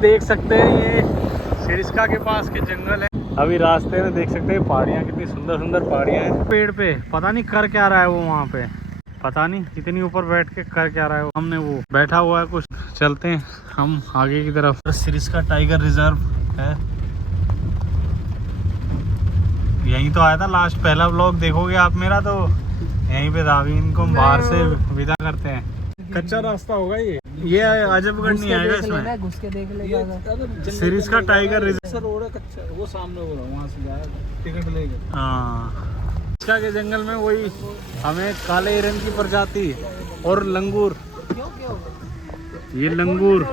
देख सकते हैं ये सिरिस्का के पास के जंगल है। अभी रास्ते में देख सकते हैं पहाड़ियाँ, कितनी सुंदर सुंदर पहाड़ियाँ हैं। पेड़ पे पता नहीं कर क्या रहा है वो, वहाँ पे पता नहीं इतनी ऊपर बैठ के कर क्या रहा है वो। हमने वो बैठा हुआ है कुछ। चलते हैं हम आगे की तरफ। सिरिस्का टाइगर रिजर्व है। यहीं तो आया था लास्ट, पहला व्लॉग देखोगे आप मेरा तो यहीं पे था। अभी इनको हम बाहर से विदा करते हैं। कच्चा रास्ता होगा ये अजबगढ़ नहीं आएगा इसमें। घुस के देख लेगा। सिरिस्का टाइगर रिजर्व रोड है कच्चा, वो सामने हो रहा है, वहाँ से जाए टिकट लेके। हाँ, सिरिस्का के जंगल में वही हमें काले हिरन की प्रजाति और लंगूर, ये लंगूर।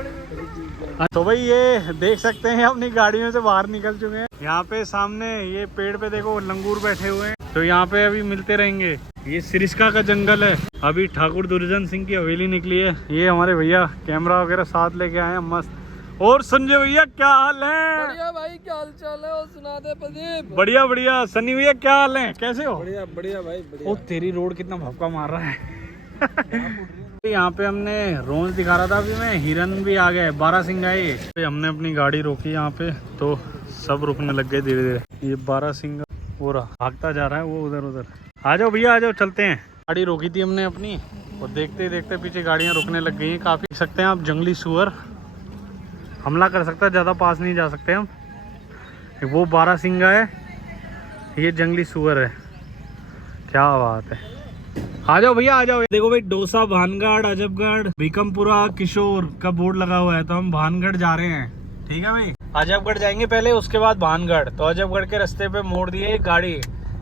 तो भाई ये देख सकते हैं अपनी गाड़ियों से बाहर निकल चुके हैं। यहाँ पे सामने ये पेड़ पे देखो लंगूर बैठे हुए हैं, तो यहाँ पे अभी मिलते रहेंगे। ये सिरिस्का का जंगल है। अभी ठाकुर दुर्जन सिंह की हवेली निकली है। ये हमारे भैया कैमरा वगैरह साथ लेके आए हैं मस्त। और संजय भैया क्या हाल है? बढ़िया भाई, क्या हाल चाल है? और सुना दे प्रदीप। बढ़िया बढ़िया। सन्नी भैया क्या हाल है, कैसे हो? बढ़िया बढ़िया भाई बढ़िया। ओ तेरी रोड कितना भपका मार रहा है। यहाँ पे हमने रोज दिखा रहा था, अभी मैं हिरन भी आ गए, बारहसिंगा है ये। हमने अपनी गाड़ी रोकी यहाँ पे तो सब रुकने लग गए धीरे धीरे। ये बारहसिंगा वो रहा, भागता जा रहा है वो उधर उधर। आ जाओ भैया आ जाओ, चलते हैं। गाड़ी रोकी थी हमने अपनी और देखते देखते पीछे गाड़ियाँ रुकने लग गई हैं काफ़ी। देख सकते हैं आप जंगली सुअर हमला कर सकता है, ज़्यादा पास नहीं जा सकते हम। वो बारहसिंगा है, ये जंगली सुअर है। क्या बात है, आ जाओ भैया आ जाओ। देखो भाई डोसा, भानगढ़, अजबगढ़, भीकमपुरा, किशोर का बोर्ड लगा हुआ है, तो हम भानगढ़ जा रहे हैं। ठीक है भाई, अजबगढ़ जाएंगे पहले, उसके बाद भानगढ़। तो अजबगढ़ के रास्ते पे मोड़ दिए एक गाड़ी,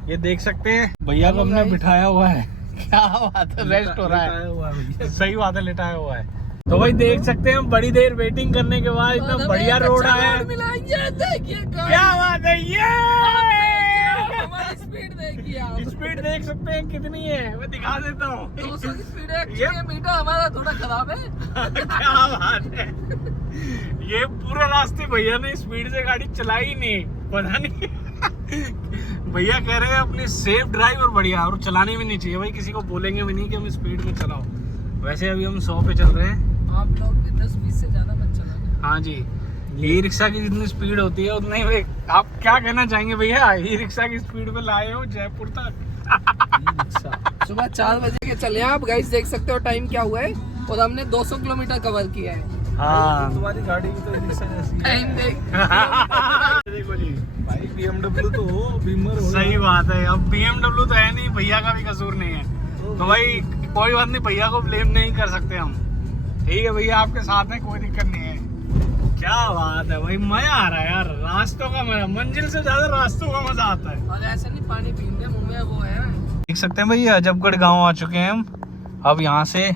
ये देख सकते हैं भैया को हमने बिठाया हुआ है। क्या बात है, रेस्ट हो रहा है। सही बात है, लिटाया हुआ है। तो भाई देख सकते हैं हम बड़ी देर वेटिंग करने के बाद इतना बढ़िया रोड आया है। क्या बात है, ये स्पीड देख सकते हैं कितनी है, मैं दिखा देता हूँ। 200 की स्पीड है। ये मीटर हमारा थोड़ा खराब है। क्या बात है, ये पूरे रास्ते भैया ने स्पीड से गाड़ी चलाई नहीं, पता नहीं। भैया कह रहे हैं अपनी सेफ ड्राइव और बढ़िया, और चलानी भी नहीं चाहिए भाई, किसी को बोलेंगे भी नहीं कि हम स्पीड में चलाओ। वैसे अभी हम 100 पे चल रहे हैं। आप लोग 10-20 से ज्यादा मत चलाना। हाँ जी, ई रिक्शा की जितनी स्पीड होती है उतना ही। आप क्या कहना चाहेंगे भैया, ई रिक्शा की स्पीड पे लाए हो जयपुर तक? सुबह 4 बजे के चले आप गाइस, देख सकते हो टाइम क्या हुआ है, और हमने 200 किलोमीटर कवर किया है। हाँ तुम्हारी गाड़ी भी तो रिक्शा जैसी है। टाइम देख। देखो जी भाई BMW तो हो, बीमर हो। सही बात है, अब BMW तो है नहीं, भैया का भी कसूर नहीं है। तो भाई कोई बात नहीं, भैया को ब्लेम नहीं कर सकते हम। ठीक है भैया, आपके साथ है, कोई दिक्कत नहीं है। क्या बात है भाई, मजा आ रहा है यार, रास्तों का मजा, मंजिल से ज्यादा रास्तों का मजा आता है। और ऐसे नहीं पानी पीने मुंह में वो है। देख सकते हैं भाई अजबगढ़ गांव आ चुके हैं हम। अब यहाँ से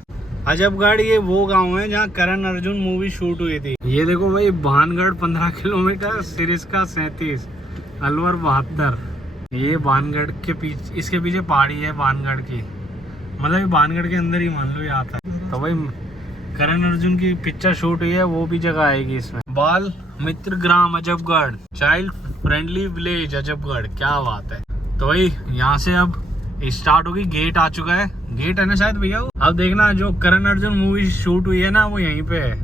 अजबगढ़ ये वो गांव है जहाँ करण अर्जुन मूवी शूट हुई थी। ये देखो भाई भानगढ़ 15 किलोमीटर, सिरिस्का 37, अलवर 72। ये भानगढ़ के पीछे, इसके पीछे पहाड़ी है भानगढ़ की, मतलब भानगढ़ के अंदर ही मान लो ये आता है। तो भाई करण अर्जुन की पिक्चर शूट हुई है, वो भी जगह आएगी इसमें। बाल मित्र ग्राम Ajabgarh, child friendly village Ajabgarh. क्या बात है। तो भाई यहाँ से अब स्टार्ट होगी, गेट आ चुका है, गेट है ना शायद भैया वो। अब देखना जो करण अर्जुन मूवी शूट हुई है ना, वो यहीं पे है।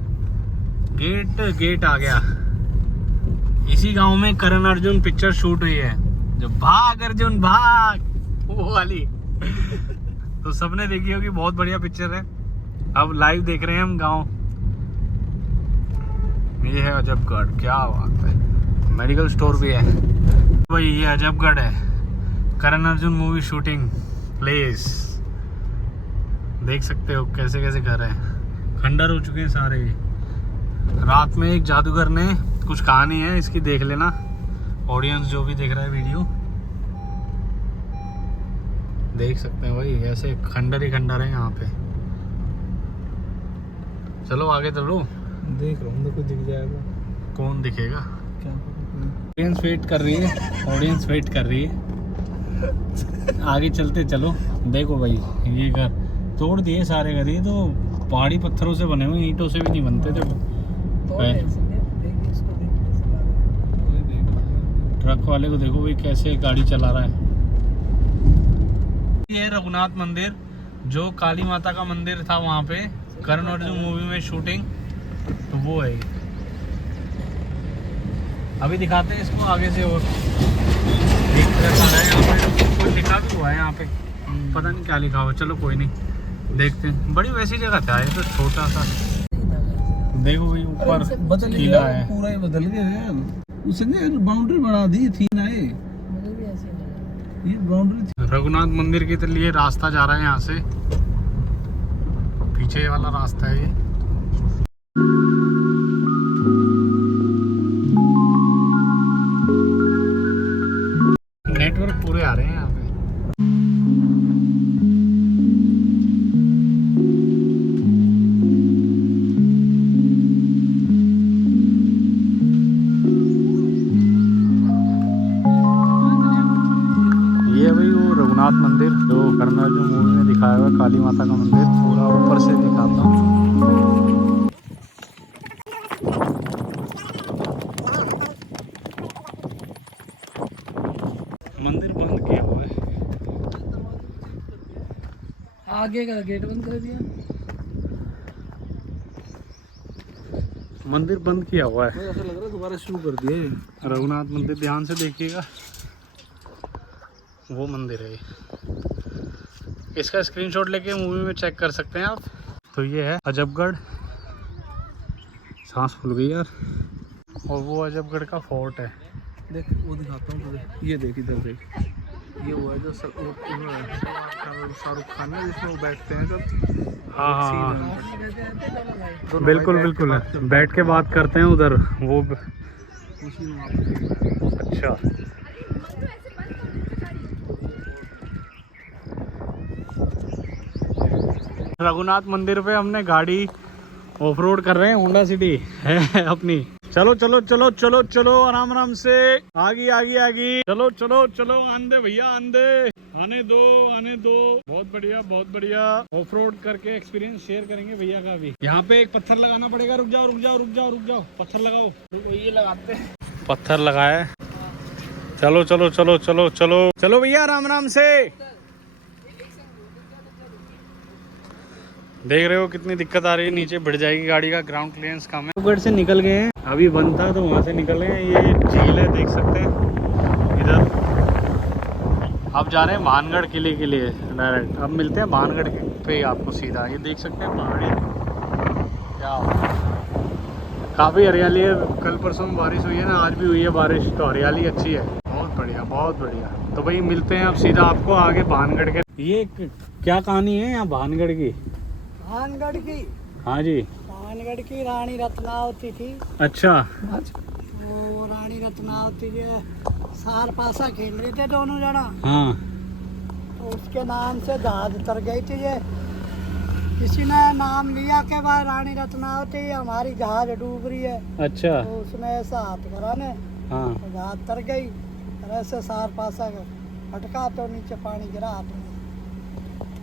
गेट आ गया। इसी गांव में करण अर्जुन पिक्चर शूट हुई है, जो भाग अर्जुन भाग, वो वाली। तो सबने देखी होगी, बहुत बढ़िया पिक्चर है। अब लाइव देख रहे हैं हम गांव। ये है अजबगढ़, क्या बात है, मेडिकल स्टोर भी है भाई। ये अजबगढ़ है, Karan Arjun movie shooting place. देख सकते हो कैसे कैसे घर है, खंडर हो चुके हैं सारे। रात में एक जादूगर ने कुछ कहानी है इसकी, देख लेना ऑडियंस जो भी देख रहा है वीडियो, देख सकते हैं भाई। ऐसे खंडर ही खंडर है यहाँ पे। चलो आगे चलो, देख रहा हूँ, कुछ दिख जाएगा। कौन दिखेगा? क्या ऑडियंस वेट कर रही है, ऑडियंस वेट कर रही है। आगे चलते चलो। देखो भाई ये घर तोड़ दिए सारे घर, ये तो पहाड़ी पत्थरों से बने हुए, ईंटों से भी नहीं बनते थे। ट्रक वाले को देखो भाई कैसे गाड़ी चला रहा है। ये रघुनाथ मंदिर, जो काली माता का मंदिर था वहाँ पे करण अर्जुन मूवी में शूटिंग, तो वो है। अभी दिखाते हैं इसको आगे से। और एक ट्रक आ रहा है यहाँ पे, कुछ लिखा भी हुआ है यहाँ पे, पता नहीं क्या लिखा हुआ। चलो कोई नहीं, देखते हैं। बड़ी वैसी जगह था ये तो, छोटा सा। देखो भाई ऊपर बदल किला गया, है। पूरा ही बदल गया है। उसने बाउंड्री बना दी थी ना, ये बाउंड्री थी। रघुनाथ मंदिर के लिए रास्ता जा रहा है यहाँ से, पीछे वाला रास्ता है ये। नेटवर्क पूरे आ रहे हैं यहाँ पे। ये भाई वो रघुनाथ मंदिर जो करण अर्जुन मूवी में दिखाया हुआ, काली माता का मंदिर, पूरा ऊपर से दिखाता हूँ। मंदिर बंद किया हुआ है, आगे का गेट बंद कर दिया। मंदिर बंद किया हुआ है। ऐसा लग रहा है दोबारा शुरू कर दिए। रघुनाथ मंदिर ध्यान से देखिएगा, वो मंदिर है ये। इसका स्क्रीनशॉट लेके मूवी में चेक कर सकते हैं आप। तो ये है अजबगढ़, सांस फूल गई यार। और वो अजबगढ़ का फोर्ट है। देख वो दिखाता हूँ तुझे, ये देख इधर देख, ये हुआ है जो शाहरुख खान है जिसमें वो बैठते हैं जब। हाँ हाँ हाँ, दोनों बिल्कुल भाई बिल्कुल बैठ के बात बैठ के बात करते हैं उधर वो। करते हैं, उसी में वहाँ पे। अच्छा, रघुनाथ मंदिर पे हमने गाड़ी ऑफ रोड कर रहे हैं, होंडा सिटी है अपनी। चलो चलो चलो चलो चलो आराम आराम से, आगे आगे आगे, चलो चलो चलो, आंदे भैया आंदे, आने दो आने दो। बहुत बढ़िया बहुत बढ़िया। ऑफ रोड करके एक्सपीरियंस शेयर करेंगे भैया का भी। यहाँ पे एक पत्थर लगाना पड़ेगा, रुक जाओ रुक जाओ रुक जाओ रुक जाओ, पत्थर लगाओ। ये लगाते हैं। पत्थर लगाया है। चलो चलो चलो चलो चलो चलो भैया आराम आराम से। देख रहे हो कितनी दिक्कत आ रही है, नीचे बढ़ जाएगी गाड़ी का, ग्राउंड क्लियरेंस कम है। अजबगढ़ से निकल गए हैं, अभी बंद था तो वहाँ से निकल गए हैं। ये झील है, देख सकते हैं इधर। अब जा रहे हैं भानगढ़ किले के लिए डायरेक्ट। अब मिलते हैं भानगढ़ पे आपको सीधा। ये देख सकते हैं पहाड़ी, क्या काफ़ी हरियाली है। कल परसों में बारिश हुई है ना, आज भी हुई है बारिश, तो हरियाली अच्छी है। बहुत बढ़िया बहुत बढ़िया। तो भाई मिलते हैं अब सीधा आपको आगे भानगढ़ के। ये क्या कहानी है यहाँ भानगढ़ की? भानगढ़ की, हाँ जी, भानगढ़ की रानी रत्नावती थी। अच्छा वो रानी रत्नावती जो सार पासा खेल रहे थे दोनों जना, हाँ तो उसके नाम से जहाज उतर गई थी। ये किसी ने नाम लिया कि भाई रानी रत्नावती हमारी जहाज डूब रही है, अच्छा तो उसने ऐसा हाथ करा ने, हाँ तो जहाज तर गई। और ऐसे सार पासा फटका तो नीचे पानी गिरा हाथ में।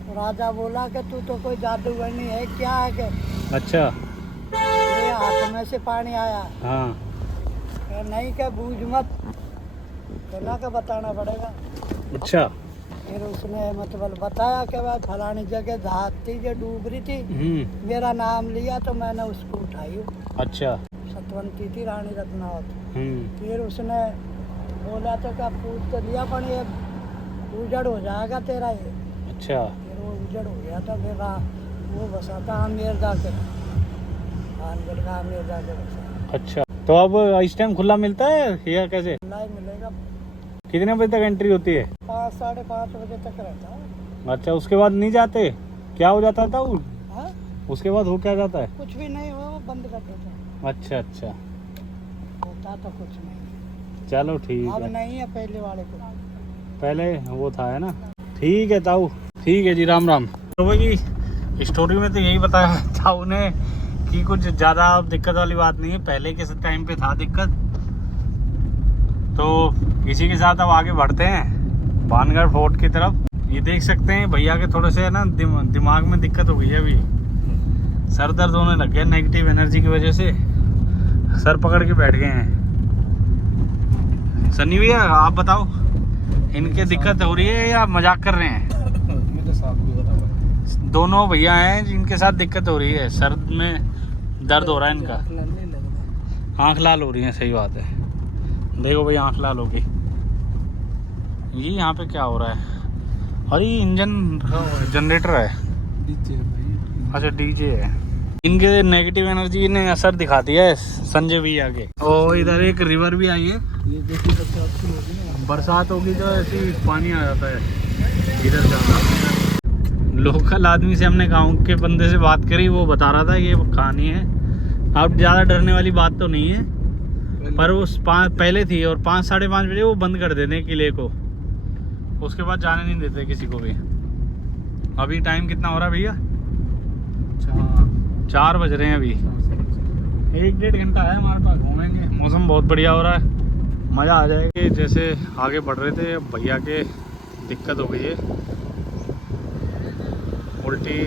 तो राजा बोला कि तू तो कोई जादूगरनी है क्या है कि अच्छा ये हाथ में से पानी आया? हाँ कहा, नहीं क्या बूझ मत, बोला का बताना पड़ेगा। अच्छा फिर उसने मतलब बताया कि भाई फलानी जगह जहाज थी जो डूब रही थी, मेरा नाम लिया तो मैंने उसको उठाई हूँ। अच्छा सतवंती थी रानी रत्नावती। हम्म फिर उसने बोला तो क्या पूछ तो लिया, पर ये उजड़ हो जाएगा तेरा ये। अच्छा फिर वो उजड़ हो गया था। फिर वो बसा था आमेर जाके, भानगढ़ का आमेर जाके बसा। अच्छा, तो अब इस टाइम खुला मिलता है या कैसे? लाइव मिलेगा, कितने बजे तक एंट्री होती है? 5 साढ़े 5 बजे तक रहता है। अच्छा, उसके बाद नहीं जाते? क्या हो जाता था वो? हाँ? उसके बाद हो क्या जाता है? कुछ भी नहीं हुआ, वो बंद कर देता। अच्छा अच्छा, होता तो कुछ नहीं, चलो ठीक अब है। नहीं है पहले वाले को। पहले वो था है ना। ठीक है ताऊ, ठीक है जी, राम राम। तो भाई स्टोरी में तो यही बताया ताऊ ने कि कुछ ज़्यादा दिक्कत वाली बात नहीं है, पहले के टाइम पे था दिक्कत। तो इसी के साथ अब आगे बढ़ते हैं भानगढ़ फोर्ट की तरफ। ये देख सकते हैं भैया के थोड़े से है ना दिमाग में दिक्कत हो गई है, अभी सर दर्द होने लग गया नेगेटिव एनर्जी की वजह से, सर पकड़ के बैठ गए हैं। सनी भैया आप बताओ, इनके दिक्कत हो रही है या मजाक कर रहे हैं? मेरे साथ भी बता, दोनों भैया हैं जिनके साथ दिक्कत हो रही है, सर में दर्द हो रहा है इनका, आँख लाल हो रही है। सही बात है। देखो भाई आँख लाल होगी। ये यहाँ पे क्या हो रहा है? अरे ये इंजन जनरेटर है। डीजे है भाई। अच्छा डीजे है। इनके नेगेटिव एनर्जी ने असर दिखा दिया है संजय भैया के। और इधर एक रिवर भी आई है। ये जैसे बरसात शुरू होगी ना, बरसात होगी तो ऐसे ही पानी आ जाता है इधर जाना। लोकल आदमी से हमने गांव के बंदे से बात करी, वो बता रहा था ये कहानी है। अब ज़्यादा डरने वाली बात तो नहीं है, पर उस पहले थी और 5 साढ़े 5 बजे वो बंद कर देते हैं किले को, उसके बाद जाने नहीं देते किसी को भी। अभी टाइम कितना हो रहा है भैया? 4 बज रहे हैं अभी। 1-1.5 घंटा है हमारे पास, घूमेंगे। मौसम बहुत बढ़िया हो रहा है, मज़ा आ जाएगा। जैसे आगे बढ़ रहे थे भैया के दिक्कत हो गई है, उल्टी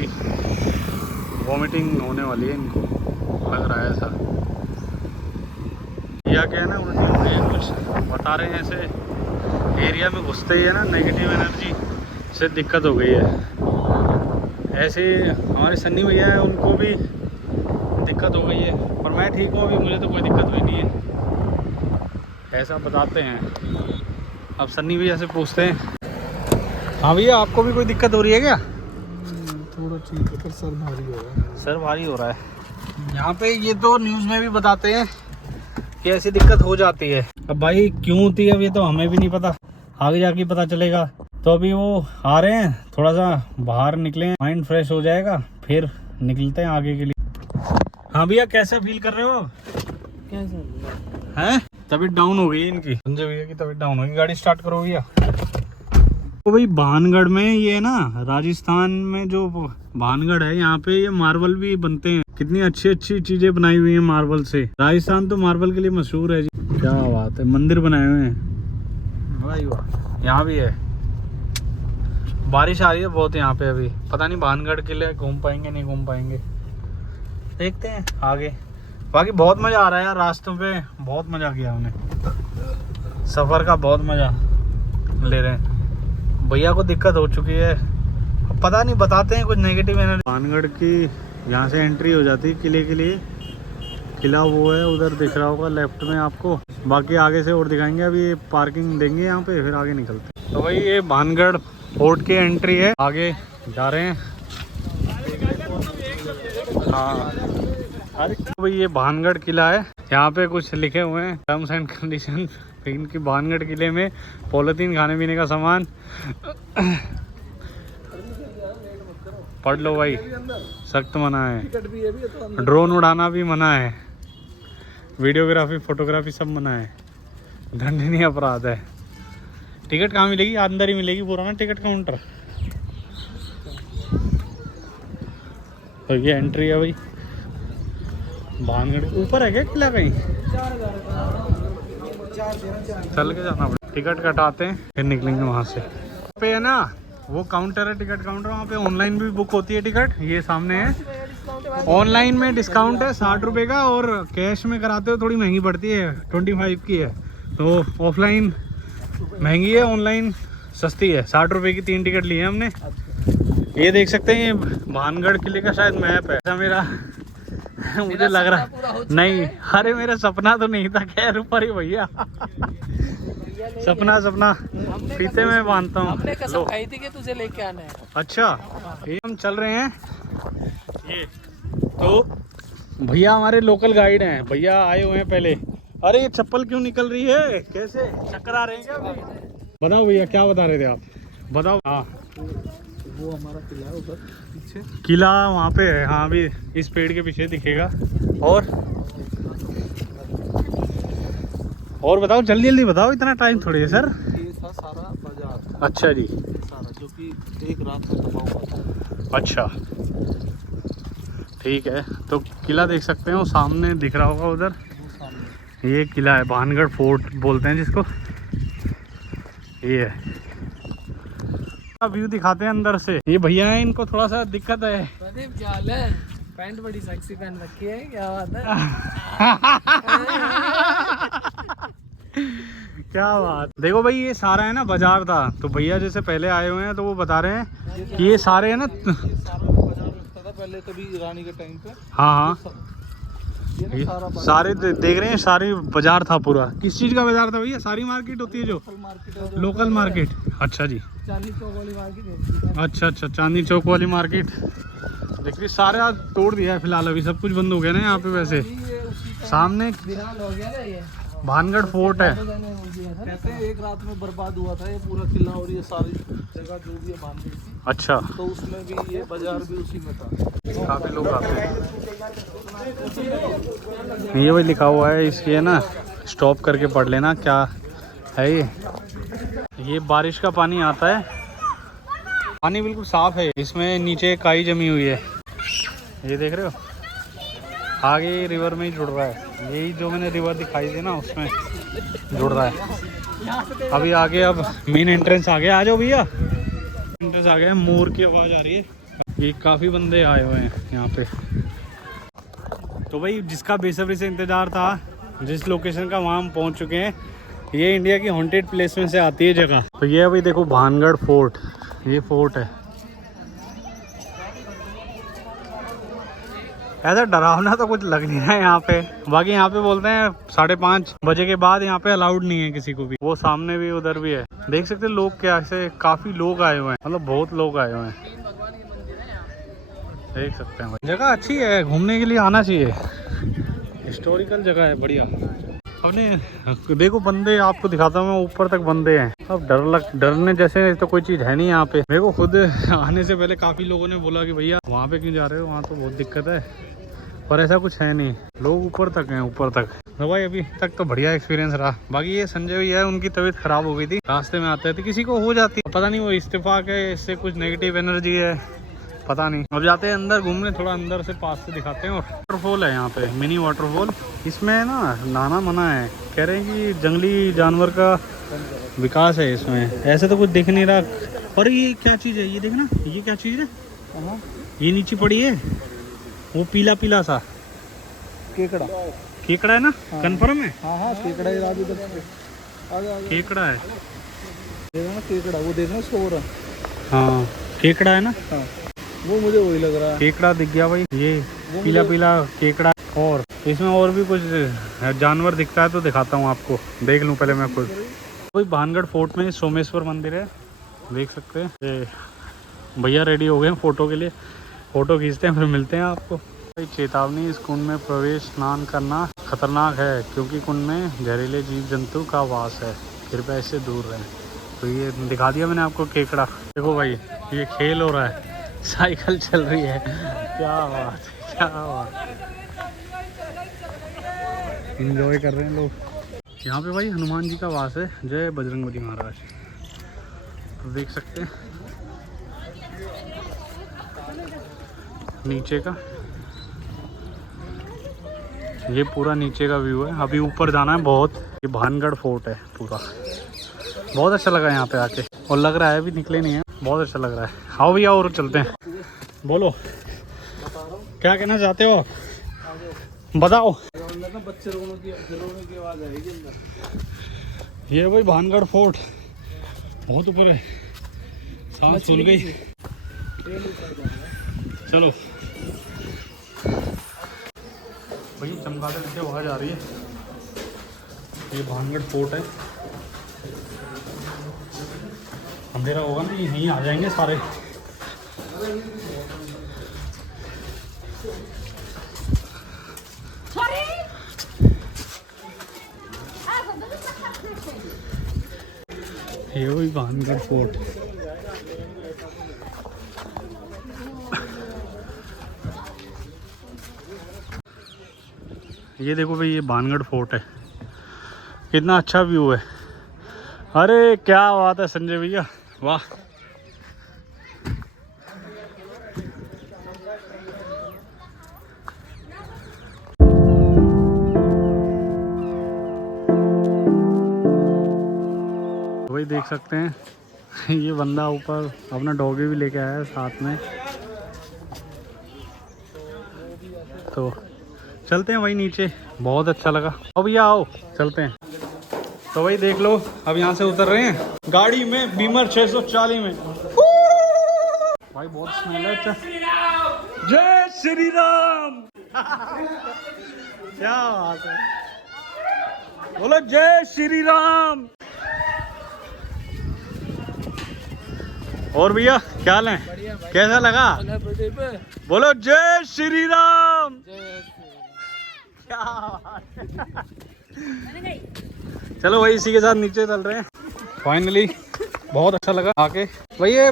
वॉमिटिंग होने वाली है इनको, लग रहा है ऐसा। भैया क्या है ना, उल्टी हो रही है कुछ बता रहे हैं। ऐसे एरिया में घुसते ही है ना नेगेटिव एनर्जी से दिक्कत हो गई है। ऐसे हमारे सन्नी भैया है, उनको भी दिक्कत हो गई है, पर मैं ठीक हूँ अभी, मुझे तो कोई दिक्कत हुई नहीं है, ऐसा बताते हैं। अब सन्नी भैया से पूछते हैं। हाँ भैया, आपको भी कोई दिक्कत हो रही है क्या? थोड़ा ठीक है, पर सर भारी हो रहा है। सर भारी हो रहा है। यहाँ पे ये तो न्यूज़ में भी बताते हैं कि ऐसी दिक्कत हो जाती है। अब भाई क्यों होती है अब ये तो हमें भी नहीं पता, आगे जाके पता चलेगा। तो अभी वो आ रहे हैं, थोड़ा सा बाहर निकले, माइंड फ्रेश हो जाएगा, फिर निकलते हैं आगे के लिए। हाँ भैया, कैसा फील कर रहे हो? कैसा हैं? तबीयत डाउन हो गई इनकी, संजय भैया की तबीयत डाउन हो गई। गाड़ी स्टार्ट करो भैया। तो भाई भानगढ़ में ये ना, राजस्थान में जो भानगढ़ है, यहाँ पे ये मार्बल भी बनते हैं। कितनी अच्छी अच्छी चीजें बनाई हुई हैं मार्बल से। राजस्थान तो मार्बल के लिए मशहूर है जी। क्या बात है, मंदिर बनाए हुए हैं भाई, वाह। यहाँ भी है। बारिश आ रही है बहुत यहाँ पे अभी, पता नहीं भानगढ़ के लिए घूम पाएंगे नहीं घूम पाएंगे, देखते हैं आगे। बाकी बहुत मजा आ रहा है यार, रास्तों पे बहुत मजा किया हमने, सफर का बहुत मजा ले रहे हैं। भैया को दिक्कत हो चुकी है, अब पता नहीं, बताते हैं कुछ नेगेटिव एनर्जी। भानगढ़ की यहाँ से एंट्री हो जाती है किले के लिए। किला वो है उधर दिख रहा होगा लेफ्ट में आपको, बाकी आगे से और दिखाएंगे। अभी पार्किंग देंगे यहाँ पे, फिर आगे निकलते हैं। तो भाई ये भानगढ़ फोर्ट की एंट्री है, आगे जा रहे हैं। हाँ अरे भाई ये भानगढ़ किला है, यहाँ पे कुछ लिखे हुए हैं टर्म्स एंड कंडीशन। इनकी भानगढ़ किले में पॉलिथीन, खाने पीने का सामान पढ़ लो भाई, सख्त मना है। ड्रोन उड़ाना भी मना है, वीडियोग्राफी फोटोग्राफी सब मना है, दंडनीय अपराध है। टिकट कहाँ मिलेगी? अंदर ही मिलेगी, पुराना टिकट काउंटर। तो ये एंट्री है भाई भानगढ़। ऊपर है क्या किला कहीं? चल के जाना पड़ेगा, टिकट कटाते हैं फिर निकलेंगे वहाँ से। पे है ना वो काउंटर है, टिकट काउंटर, वहाँ पे ऑनलाइन भी बुक होती है टिकट। ये सामने है, ऑनलाइन में डिस्काउंट है 60 रुपये का, और कैश में कराते हो थोड़ी महंगी पड़ती है, 25 की है। तो ऑफलाइन महंगी है, ऑनलाइन सस्ती है। 60 रुपये की 3 टिकट ली है हमने। ये देख सकते हैं, ये भानगढ़ किले का शायद मैप है। ऐसा मेरा मुझे लग रहा नहीं, अरे मेरा सपना तो नहीं था, खैर ऊपर ही भैया। सपना फीते में बांधता हूँ। हमने कसम खाई थी कि तुझे लेके आना है। अच्छा, ये हम चल रहे हैं। ये तो भैया हमारे लोकल गाइड हैं, भैया आए हुए हैं पहले। अरे ये चप्पल क्यों निकल रही है? कैसे चक्कर आ रहे हैं क्या? बताओ भैया, क्या बता रहे थे आप, बताओ। हाँ वो हमारा किला है उधर पीछे, किला वहाँ पे है। हाँ अभी इस पेड़ के पीछे दिखेगा। और बताओ, जल्दी जल्दी बताओ, इतना टाइम थोड़ी है सर। ये था सारा बाजार। अच्छा जी, सारा जो कि एक रात में तबाह हुआ था। अच्छा ठीक है। तो किला देख सकते हैं, वो सामने दिख रहा होगा उधर, वो सामने ये किला है, भानगढ़ फोर्ट बोलते हैं जिसको। ये है, व्यू दिखाते हैं अंदर से। ये भैया है, इनको थोड़ा सा दिक्कत है। प्रदीप क्या हाल है? पैंट बड़ी सेक्सी पहन रखी है, क्या बात है? क्या बात। देखो भाई ये सारा है ना बाजार था, तो भैया जैसे पहले आए हुए हैं तो वो बता रहे हैं कि ये सारे है ना, ये सारा बाजार लगता था पहले, कभी रानी के टाइम पे। हाँ हाँ, ये ना सारा सारे देख रहे हैं, सारी बाजार था पूरा। किस चीज का बाजार था भैया? सारी मार्केट होती है जो मार्केट है, लोकल मार्केट। अच्छा जी, चांदनी चौक वाली मार्केट है। अच्छा अच्छा, चांदनी चौक वाली मार्केट देख रही। सारे आज तोड़ दिया है फिलहाल, अभी सब कुछ बंद हो गया ना यहाँ पे। वैसे ये उसी का सामने विरान हो गया ना ये। भानगढ़ फोर्ट है। कहते हैं एक रात में बर्बाद हुआ था ये पूरा किला और ये सारी जगह जो भी है भानगढ़ की, अच्छा, तो उसमें भी ये बाजार भी उसी में था। काफी लोग आते हैं। ये वही लिखा हुआ है इसलिए ना, स्टॉप करके पढ़ लेना क्या है ये बारिश का पानी आता है। पानी बिल्कुल साफ है, इसमें नीचे काई जमी हुई है, ये देख रहे हो। आगे रिवर में ही जुड़ रहा है, यही जो मैंने रिवर दिखाई थी ना उसमें जुड़ रहा है। अभी आगे अब मेन एंट्रेंस आ गया। आ जाओ भैया, एंट्रेंस आ गया। मोर की आवाज़ आ रही है। ये काफ़ी बंदे आए हुए हैं यहाँ पे। तो भाई जिसका बेसब्री से इंतज़ार था, जिस लोकेशन का, वहाँ हम पहुँच चुके हैं। ये इंडिया की हॉन्टेड प्लेस में से आती है जगह। तो ये अभी देखो भानगढ़ फोर्ट, ये फोर्ट है। ऐसा डरावना तो कुछ लग नहीं रहा है यहाँ पे। बाकी यहाँ पे बोलते हैं 5:30 बजे के बाद यहाँ पे अलाउड नहीं है किसी को भी। वो सामने भी उधर भी है, देख सकते हैं लोग क्या, ऐसे काफी लोग आए हुए हैं, मतलब बहुत लोग आए हुए हैं, देख सकते हैं भाई। जगह अच्छी है, घूमने के लिए आना चाहिए। हिस्टोरिकल जगह है, बढ़िया। हमने देखो बंदे, आपको दिखाता हूँ मैं, ऊपर तक बंदे हैं। अब डरने जैसे तो कोई चीज़ है नहीं यहाँ पे। मेरे को खुद आने से पहले काफ़ी लोगों ने बोला कि भैया वहाँ पे क्यों जा रहे हो, वहाँ तो बहुत दिक्कत है, पर ऐसा कुछ है नहीं। लोग ऊपर तक हैं, ऊपर तक। तो भाई अभी तक तो बढ़िया एक्सपीरियंस रहा। बाकी ये संजय भैया है, उनकी तबीयत खराब हो गई थी, रास्ते में आते थे, किसी को हो जाती है, पता नहीं वो इस्तेफाक है, इससे कुछ नेगेटिव एनर्जी है, पता नहीं। अब जाते हैं अंदर घूमने, थोड़ा अंदर से पास से दिखाते हैं। और वाटरफॉल है यहाँ पे, मिनी वाटरफॉल। इसमें ना नहाना मना है, कह रहे हैं कि जंगली जानवर का विकास है इसमें। ऐसे तो कुछ दिख नहीं रहा। और ये क्या चीज़ है, ये देखना, ये क्या चीज़ है, ये नीचे पड़ी है, वो पीला पीला सा केकड़ा, केकड़ा है ना? कंफर्म है? हाँ हाँ केकड़ा ही राजू, आगे केकड़ा है, देखना केकड़ा, वो देखना उसको हो रहा। हाँ केकड़ा है ना? हाँ वो मुझे वही लग रहा है, केकड़ा दिख गया भाई, ये पीला पीला केकड़ा। और इसमें और भी कुछ जानवर दिखता है तो दिखाता हूँ आपको, देख लूँ पहले मैं खुद। भाई भानगढ़ फोर्ट में सोमेश्वर मंदिर है, देख सकते हैं। ये भैया रेडी हो गए हैं फोटो के लिए, फोटो खींचते हैं फिर मिलते हैं आपको। भाई चेतावनी, इस कुंड में प्रवेश स्नान करना खतरनाक है क्योंकि कुंड में जहरीले जीव जंतु का वास है, कृपया इससे दूर रहें। तो ये दिखा दिया मैंने आपको केकड़ा। देखो भाई ये खेल हो रहा है, साइकिल चल रही है, क्या बात है, क्या बात। इंजॉय कर रहे हैं लोग यहाँ पे। भाई हनुमान जी का वास है, जय बजरंगबली महाराज। तो देख सकते हैं नीचे का, ये पूरा नीचे का व्यू है। अभी ऊपर जाना है बहुत। ये भानगढ़ फोर्ट है पूरा, बहुत अच्छा लगा यहाँ पे आके, और लग रहा है अभी निकले नहीं है, बहुत अच्छा लग रहा है। आओ भैया और चलते हैं, बोलो क्या कहना चाहते हो, बताओ। बच्चे रोने की आवाज आएगी अंदर। ये भाई भानगढ़ फोर्ट बहुत ऊपर है, सांस फूल गई। चलो भाई चमगादड़ से आवाज आ रही है। ये भानगढ़ फोर्ट है, अंधेरा होगा ना, यहीं आ जाएंगे सारे। ये वही भानगढ़ फोर्ट। ये देखो भाई ये भानगढ़ फोर्ट है, कितना अच्छा व्यू है। अरे क्या बात है संजय भैया, वाह। वही देख सकते हैं ये बंदा ऊपर अपना डॉगी भी लेके आया है साथ में। तो चलते हैं वही नीचे, बहुत अच्छा लगा। अब भैया आओ चलते हैं। तो वही देख लो, अब यहाँ से उतर रहे हैं गाड़ी में, बीमर 640 में। भाई बहुत स्मेल है। अच्छा जय श्री राम। क्या बात है, बोलो जय श्री राम। और भैया क्या हाल है, कैसा लगा? बोलो जय श्री राम। क्या बात है। चलो भाई इसी के साथ नीचे चल रहे हैं। फाइनली बहुत अच्छा लगा आके भाई, ये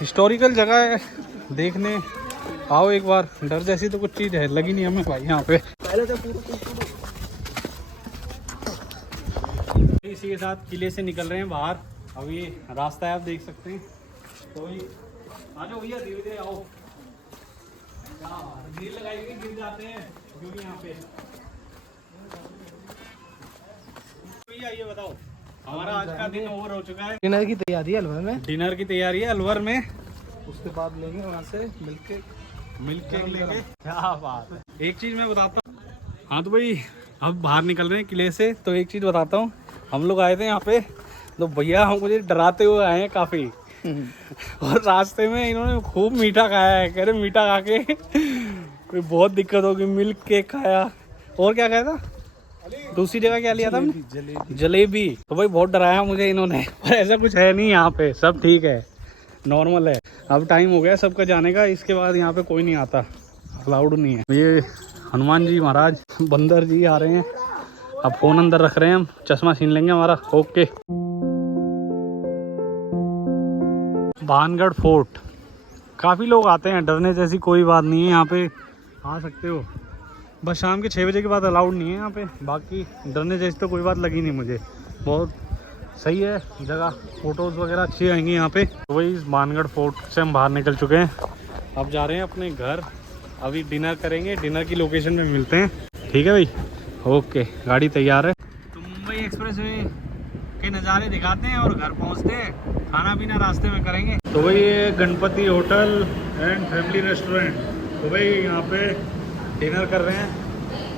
हिस्टोरिकल जगह है, देखने आओ एक बार। डर जैसी तो कुछ चीज़ है लगी नहीं हमें भाई यहाँ पे। इसी के साथ किले से निकल रहे हैं बाहर। अब ये रास्ता है, आप देख सकते हैं। तो आ जाओ भैया, धीरे धीरे आओ। भीड़ लगाई हुई, गिर जाते हैं क्योंकि यहाँ पे। भैया ये बताओ, हमारा आज का दिन ओवर हो चुका है। डिनर की तैयारी है अलवर में। डिनर की तैयारी है अलवर में, उसके बाद लेंगे वहाँ से मिल्क केक लेंगे। क्या बात है। एक चीज़ मैं बताता हूँ। हाँ तो भाई अब बाहर निकल रहे हैं किले से, तो एक चीज़ बताता हूँ। हम लोग आए थे यहाँ पे, तो भैया हम मुझे डराते हुए आए हैं काफ़ी। और रास्ते में इन्होंने खूब मीठा खाया है। कह रहे मीठा खा के कोई बहुत दिक्कत होगी। मिल्क केक खाया, और क्या खाया था, दूसरी जगह क्या लिया था हमने, जलेबी। तो भाई बहुत डराया मुझे इन्होंने, पर ऐसा कुछ है नहीं यहाँ पे, सब ठीक है, नॉर्मल है। अब टाइम हो गया सबका जाने का, इसके बाद यहाँ पे कोई नहीं आता, अलाउड नहीं है। ये हनुमान जी महाराज, बंदर जी आ रहे हैं। अब फ़ोन अंदर रख रहे हैं हम, चश्मा छीन लेंगे हमारा। ओके। भानगढ़ फोर्ट, काफ़ी लोग आते हैं, डरने जैसी कोई बात नहीं है। यहाँ पे आ सकते हो, बस शाम के 6 बजे के बाद अलाउड नहीं है यहाँ पे। बाकी डरने जैसी तो कोई बात लगी नहीं मुझे, बहुत सही है जगह, फ़ोटोज़ वगैरह अच्छी आएंगी यहाँ पे। तो वही इस भानगढ़ फोर्ट से हम बाहर निकल चुके हैं, अब जा रहे हैं अपने घर। अभी डिनर करेंगे, डिनर की लोकेशन पे मिलते हैं, ठीक है भाई। ओके, गाड़ी तैयार है। तो मुंबई एक्सप्रेस वे के नज़ारे दिखाते हैं और घर पहुँचते हैं, खाना पीना रास्ते में करेंगे। तो भाई ये Ganpati hotel and family restaurant, तो भाई यहाँ पे डिनर कर रहे हैं।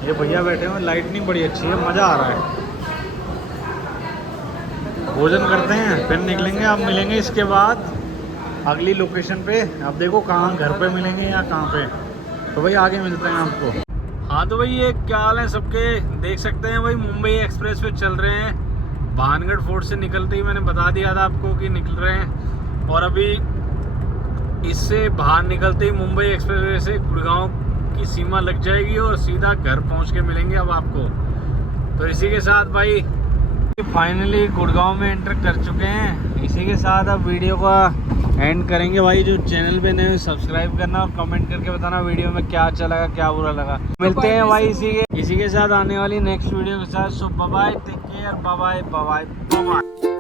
ये भैया बैठे हैं, लाइटनिंग बड़ी अच्छी है, मज़ा आ रहा है। भोजन करते हैं फिर निकलेंगे। आप मिलेंगे इसके बाद अगली लोकेशन पे। आप देखो कहाँ, घर पे मिलेंगे या कहाँ पे, तो भाई आगे मिलते हैं आपको। हाँ तो भाई ये क्या हाल है सबके, देख सकते हैं भाई मुंबई एक्सप्रेस पे चल रहे हैं। भानगढ़ फोर्ट से निकलते ही मैंने बता दिया था आपको कि निकल रहे हैं, और अभी इससे बाहर निकलते ही मुंबई एक्सप्रेस वे से गुड़गांव की सीमा लग जाएगी और सीधा घर पहुंच के मिलेंगे अब आपको। तो इसी के साथ भाई फाइनली गुड़गांव में एंटर कर चुके हैं। इसी के साथ अब वीडियो का एंड करेंगे। भाई जो चैनल पे नए सब्सक्राइब करना और कमेंट करके बताना वीडियो में क्या अच्छा लगा क्या बुरा लगा। मिलते हैं भाई इसी के साथ आने वाली नेक्स्ट वीडियो के साथ। So bye bye, take care, bye bye bye bye.